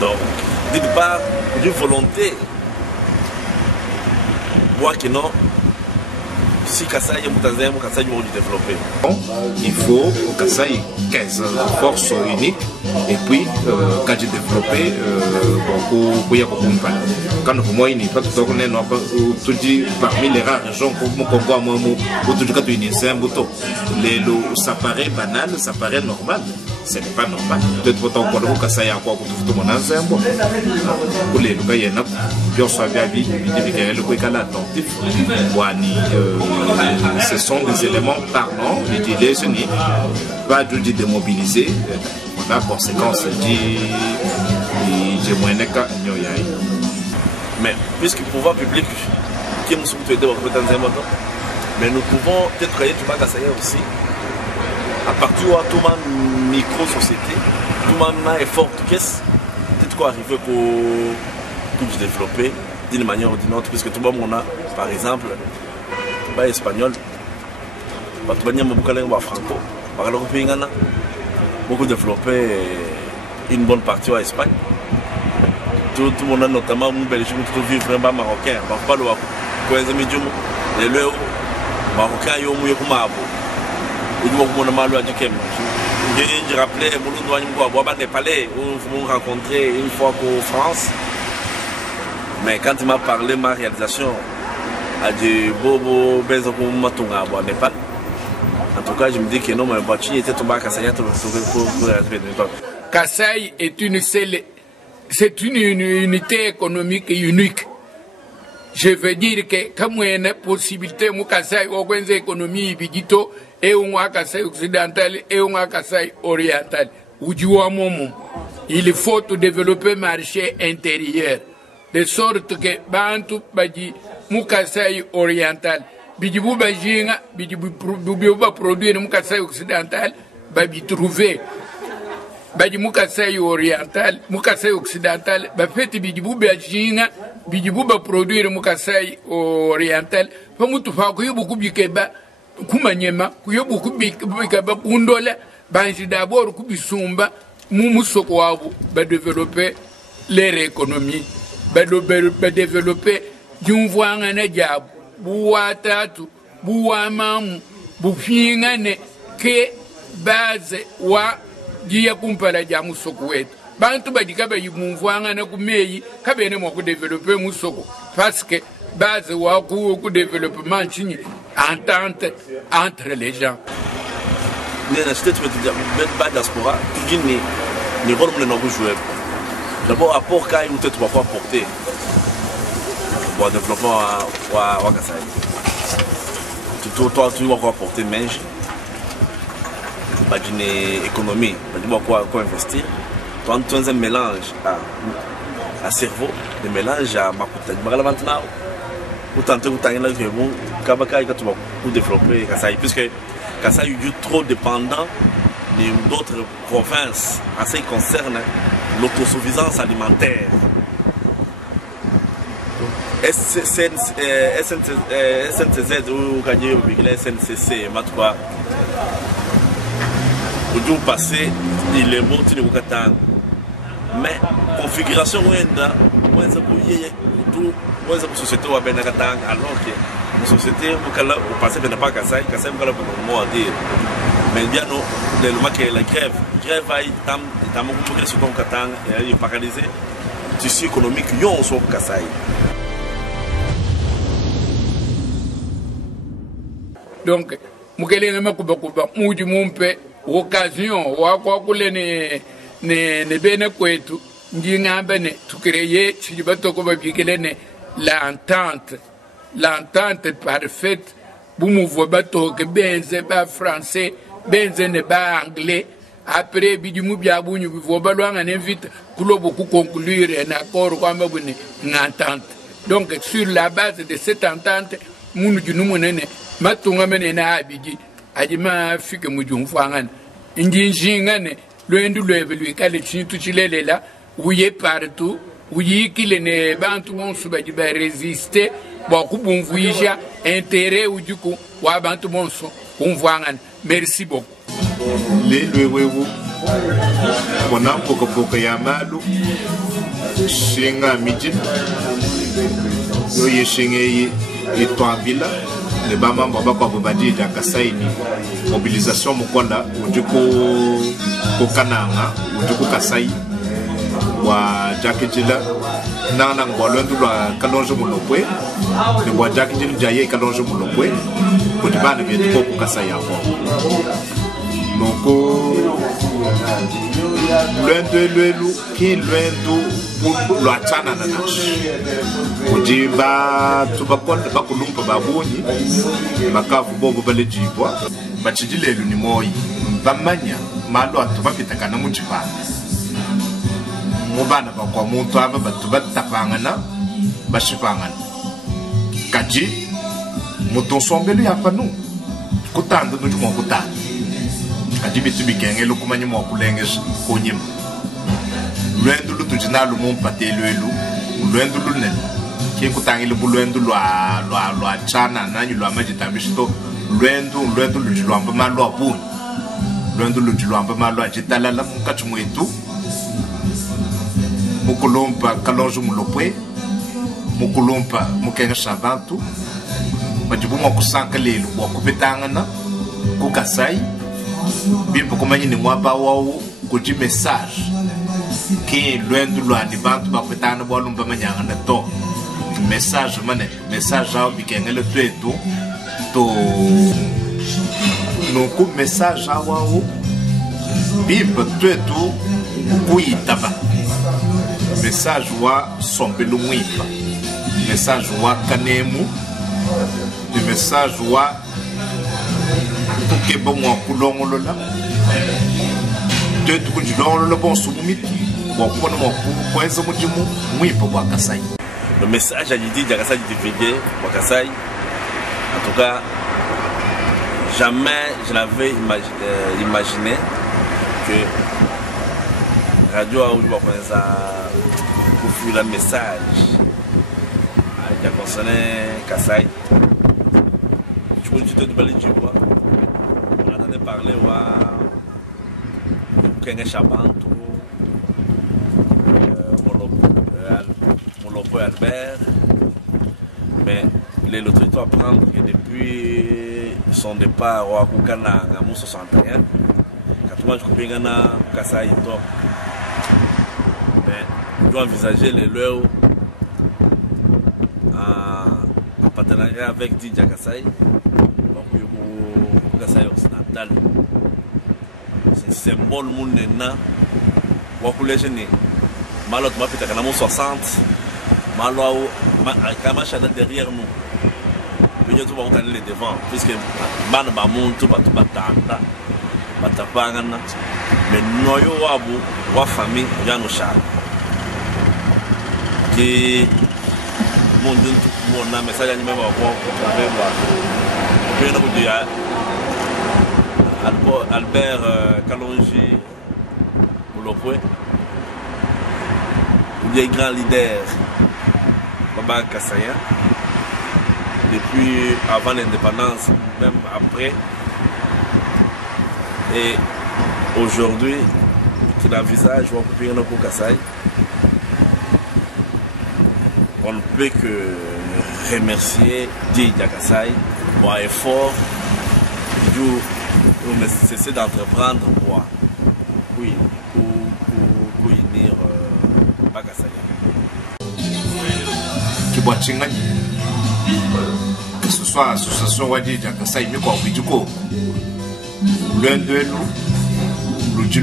Donc, d'une part, d'une volonté, moi qui non, si Kassai est Moutazem, Kassai est développé. Il faut que Kassai 15 forces uniques et puis quand j'ai développé beaucoup de quand moi il n'y a pas tout dit parmi les rares régions comme Congo moi tout cas ça paraît banal, ça paraît normal. Ce n'est pas normal. Peut-être que vous Kassai encore pour tout le monde ensemble. Pour les locaux, il y en a bien sûr ce sont des éléments parlants, pas de démobiliser. La conséquence mais puisque le pouvoir public qui nous sommes tous mais nous pouvons peut-être créer tout le monde aussi à partir de tout le micro-société, tout le monde a effort de caisse, peut-être qu'on arrive pour développer d'une manière ou d'une autre, puisque tout le monde a, par exemple, espagnol, tout le monde a franco, beaucoup développé une bonne partie en Espagne. Tout le monde a notamment en Belgique, tout vivre vraiment marocain. Pas le les marocains, ils ont je rappelais, nous rencontré une fois qu'en France. Mais quand il m'a parlé de ma réalisation, à du Bobo Benzokumatunga à Népal, en tout cas, je me dis que non, mais Bachi était tombé à Kassai pour Kassai est c'est une unité économique unique. Je veux dire que comme il y a une possibilité, Kassai a une économie bigito et un Kassai occidental et un Kassai oriental. Il faut développer le marché intérieur. De sorte que Bantu Badi Mukassai oriental, Bidibu Bajinga, Bidibu produire Mukassai occidental, Babi trouver. Badi Mukassai oriental, Mukassai occidental, Bafeti Bidibu Bajinga, Bidibu produire Mukassai oriental, Pamutu Fakuyo Bukubikeba, Kumanyema, Kuyobuku Bikaba Kundola, Banji d'abord Kubisumba, Mumusokwabu, développer leur économie. Développer d'un voie en Adjab, Bouatatu, Bouamamu, Boufingane, que base wa Dia Kumpala Jamusokouet. Bantu Badikaba Yumouanga Nakumei, Kabene Moko développer Moussoko, parce que base wa Kou développement entente entre les gens. D'abord, apport quand nous peut-être pas porter pour le développement à Kassai. Tout va porter mange, une économie, quoi investir. Tout un mélange à cerveau, un mélange à Makuta. Maintenant, autant que vous pour développer Kassai, puisque Kassai est trop dépendant d'autres provinces en ce qui concerne l'autosuffisance alimentaire. SNCZ ou SNCC, au jour passé, il est bon de Bukatan. Mais configuration où est la société alors que la société au passé n'a pas Kassai, Kassai n'a pas le mot à dire. Mais bien non, la grève va être sur ton Katang et paralyser le tissu économique sur Kassai. Donc, Mukele Makubakuba, Moudi Mumpe, occasion, Wakule ne bene kwetu, Ngingabene, to créer, Chibatoko Bikelene, l'entente parfaite, Boumouvo Bato, que Benze, français. Benze ne pas anglais. Après, Bidimu Biabou, nous voulons un invite pour conclure un accord comme une entente. Donc, sur la base de cette entente, nous nous Matunga Menena Abidi, Adima Fike Mujumfangan, Indien Jingane, le Ndoulevé, Kalechin, Tuchile là, où y est partout, où y est qu'il est Bantou Soubadiba résister, beaucoup bon voyage, intérêt ou du coup, ou Bantou Monson, on voit. Merci beaucoup. Mona poka ya malu shinga mijin yo yeshinge itwabila le bama mbaba kwa bobadi ja kasaini mobilisation mukonda ujuko kokananga ujuko kasai wa jakijila nana ngolondu lwa kalonjo mulopwe ne wa jakijila jaye kalonjo mulopwe ko dibana bietu ko kasai yako noko lwendo lwelu ki lwendo lwa tana na nash kujiba tubakonda bakulumpa babunyi makavu bobo balejibwa bachidilelu ni moyi bamanya malo atubapita na mujibana mubana bakwa muntu aba batubapangana bashipangana kaji mutonsombelu yapanu kutanda nujuma kutanda kaji bitubikengelo kumanya mo kulengesha konyema lwendo lutujinalo mumpatelelu lwendo lunene kikutangile bulwendo lwa chana nanyi lwa majitambishito lwendo lujilwamba malo abuni lwendo lujilwamba malo ajitalala mukachumwetu mukulompa kalonjo mulopwe mukulompa mukengesha abantu bajibuma kusanka lelu wakupetangana kukasai bimpo kumanyi ni mwaba wawo kuji message ki lwendo lwani bantu bakupetangana bwalumba manyangana to message ao bikengele twetu to noku message ao bimpo twetu kuitaba message wa sombelu mwipa message wa kanemu de message wa tukeba mwa kulongolola twetu kujilongolola bonso mumiti wakubona mwa kweza mujimu mwipa wa Kasai. Le message a dit Jakasai divulgué au Kasai. En tout cas, jamais je n'avais imaginé que Radio Aoudou pour faire le message qui concernait Kasai. Je vous dis de parler du bois. On entendait parler de Kenge Chabantou, Molopo Albert. Mais l'autorité doit apprendre que depuis son départ au Koukana en 1961, quand moi je comprends que Kasai est top. Mais on doit envisager les leurs en partenariat avec Didier Kasai, donc Kasai occidental. C'est un symbole monena. Wakule jene, malo tu m'as fait un 60, malo kama chada derrière nous. Nous tout va aller devant, puisque man ba muntu ba tanda, ba tapangana. Mais noyo wabu wa famille ya no chada. Qui mon dieu mon message ani même encore trouver voir. Puis on a dit Albert Kalonji Mulopwe, il est grand leader Baba Kassaïen depuis avant l'indépendance, même après. Et aujourd'hui, qu'il a un visage, on peut dire pour Kassaï. On ne peut que remercier Didier Kassaï pour l'effort on cessé d'entreprendre pour unir Bakasaya. Que ce soit l'association Wadi Jakasai, mais quoi, Bidjuko, l'un de nous,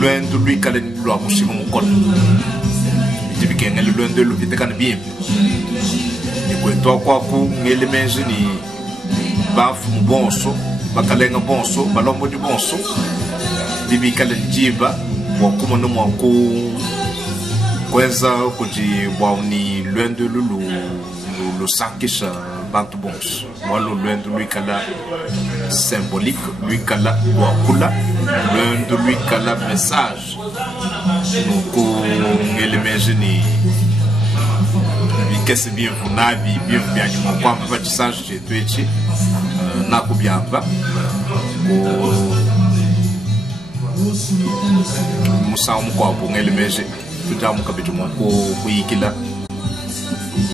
l'un de lui, quand il doit moucher mon col. Il dit qu'il y a l'un de lui qui est bien. Et que toi, quoi, il y a les mains, baf, bon saut. Bakalenga bonso, balombo du bonso, bibi kalenjiba, wakuma no mwanku, kweza koji wauni luendo lulu, le sankisha bantu bonso, walo luendo lui kala symbolique, lui kala wakula, luendo lui kala message, nuko ngelemejeni, bikese bien vunabi, bien bien kwa mpapa chisage chetuechi. Nakubiamba musa mu kwa bungele meje tuta mu kabitu mu ko yikila